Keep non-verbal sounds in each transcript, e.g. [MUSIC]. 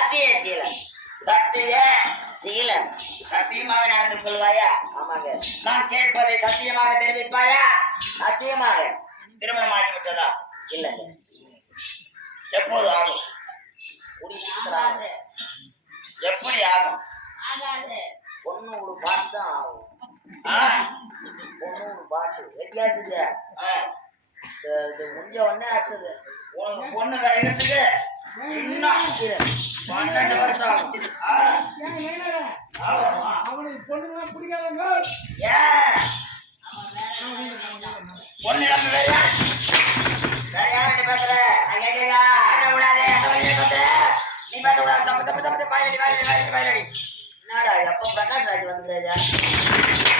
சத்திய சீலன் சத்திய. சீலன். சத்தியமாக நடந்து கொள்வாயா? ஆமாங்க. நான் கேட்பதை சத்தியமாக தெரிவிப்பாயா? சத்தியமாக. திருமணம் ஆகிவிட்டதா? இல்லைங்க. எப்போது ஆகும்? எப்படி ஆகும்? பொண்ணு ஒரு பாட்டு தான் ஆகும். ஆ? பொண்ணு ஒரு பாட்டு. ரெடியாக்குது இது முடிஞ்ச உடனே அடுத்தது உனக்கு பொண்ணு கிடைக்கிறதுக்கு பன்னெண்டு வருஷம் ஆகும் அவனுக்கு பிடிக்காதவங்க பொண்ணு வேற வேற யார்கிட்ட பேசுற? பேசுற. நீ தப்பு, தப்பு, தப்பு. வாயிலடி, வாயிலடி, வாயிலடி, வாயிலடி. என்னடா பிரகாஷ் ராஜ் வந்துக்கிறாரு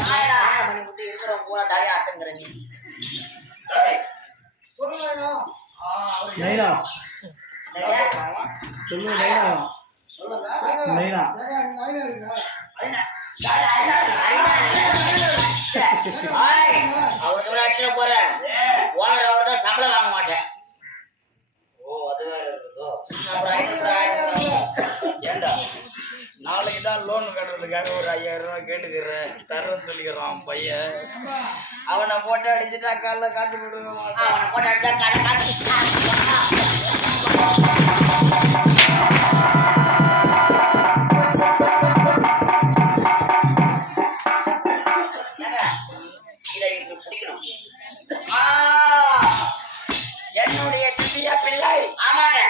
கல்யாணம் பண்ணி விட்டு இருக்கிறவன் பூரா தாயா அத்துங்கிற நீ. ஏய், நைனா சரியா? சொல்லு நைனா நைனா ஐயா, ஐய், அவருக்கு ஒரு அடிச்சிட போறேன். ஏய், ஓனர் அவர் தான் சம்பளம் வாங்க மாட்டேன். ஓ அது வேற இருக்குதோ? அப்புறம் ஐநூறு ஆயிரம் ரூபாய். ஏண்டா? நாளைக்கு தான் லோன் கட்டுறதுக்காக ஒரு ஐயாயிரம் ரூபாய் கேட்டுக்கிறேன். தர்றேன்னு சொல்லிக்கிறான் பையன். அவனை போட்டு அடிச்சுட்டா காலைல காசு கொடுக்க மாட்டான். அவனை போட்டு அடிச்சா கடை காசு பிடிக்கணும் ஆ, என்னுடைய சிசிய பிள்ளை. ஆமாங்க.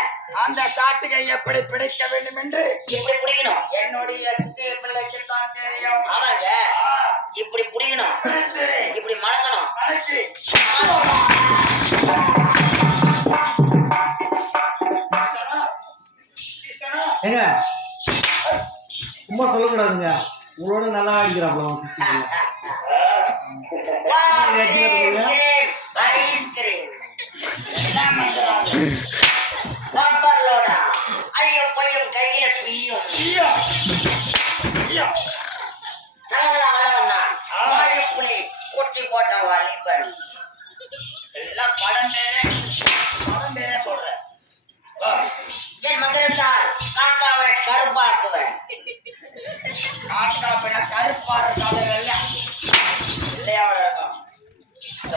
அந்த சாட்டுகை எப்படி பிடிக்க வேண்டும் என்று இப்படி பிடிக்கணும். என்னுடைய சிசிய பிள்ளைக்கு தான் தெரியும். ஆமாங்க. இப்படி பிடிக்கணும். பிடித்து, இப்படி அழைத்து. ஏங்க சும்மா சொல்லக்கூடாதுங்க. உங்களோட நல்லா அடிக்கிறாப்ல [LAUGHS] எல்லாம் படம் பேரே படம் பேரே சொல்றேன். என் மந்திரத்தால் காக்காவை கருப்பாக்குவேன் காக்கா பின்ன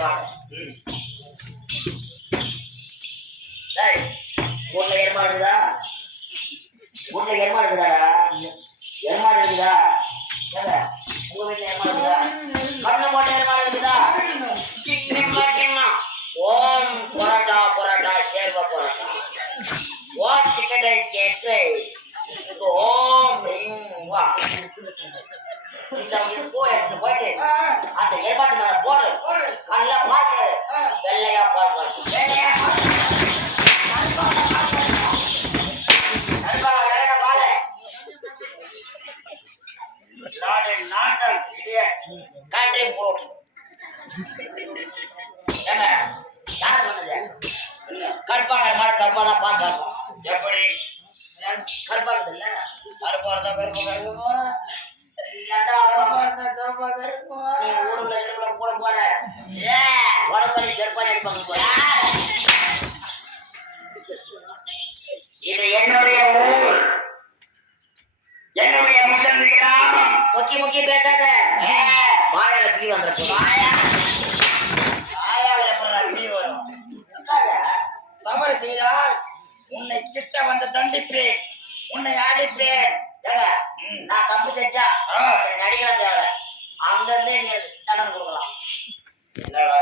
இங்க வாங்க. இருக்குதா வீட்ல எருமாடு இருக்குதாடா எருமாடு இருக்குதா உங்க வீட்ல எருமாடு இருக்குதா கண்ணு போட்ட எருமாடு இருக்குதா ஓம் பரோட்டா பரோட்டா சேர்வ பரோட்டா ஓம் சிக்கன் ரைஸ் எக் ரைஸ் ஓம் வா இந்த போயிட்டு அந்த ஏற்பாட்டு மேல போடு நாலு nonsense, idiot. கண்ட்ரி போட் ஏங்க யார் சொன்னது? கருப்பா கருப்பாடு கருப்பா தான் பார்த்து கருப்பா எப்படி? கருப்பா இருக்குது இல்ல கருப்பா இருந்தா கருப்பு கருப்பு. ஏன்டா கருப்பா இருந்தா சிவப்பா கருப்பு? நீ ஊருல செருப்புல போட. போற ஏ உடம்பு செருப்பா அடிப்பாங்க போற முக்கிய முக்கிய பேசாத. மாயால பிடி வந்துருக்கு வாயால அப்புறம் பிடி வரும்? தவறு செய்தால் உன்னை கிட்ட வந்து தண்டிப்பேன். உன்னை அடிப்பேன். நான் தப்பு செஞ்சா நடிகரம் தேவை அங்கிருந்து நீ தண்டனை கொடுக்கலாம். என்னடா?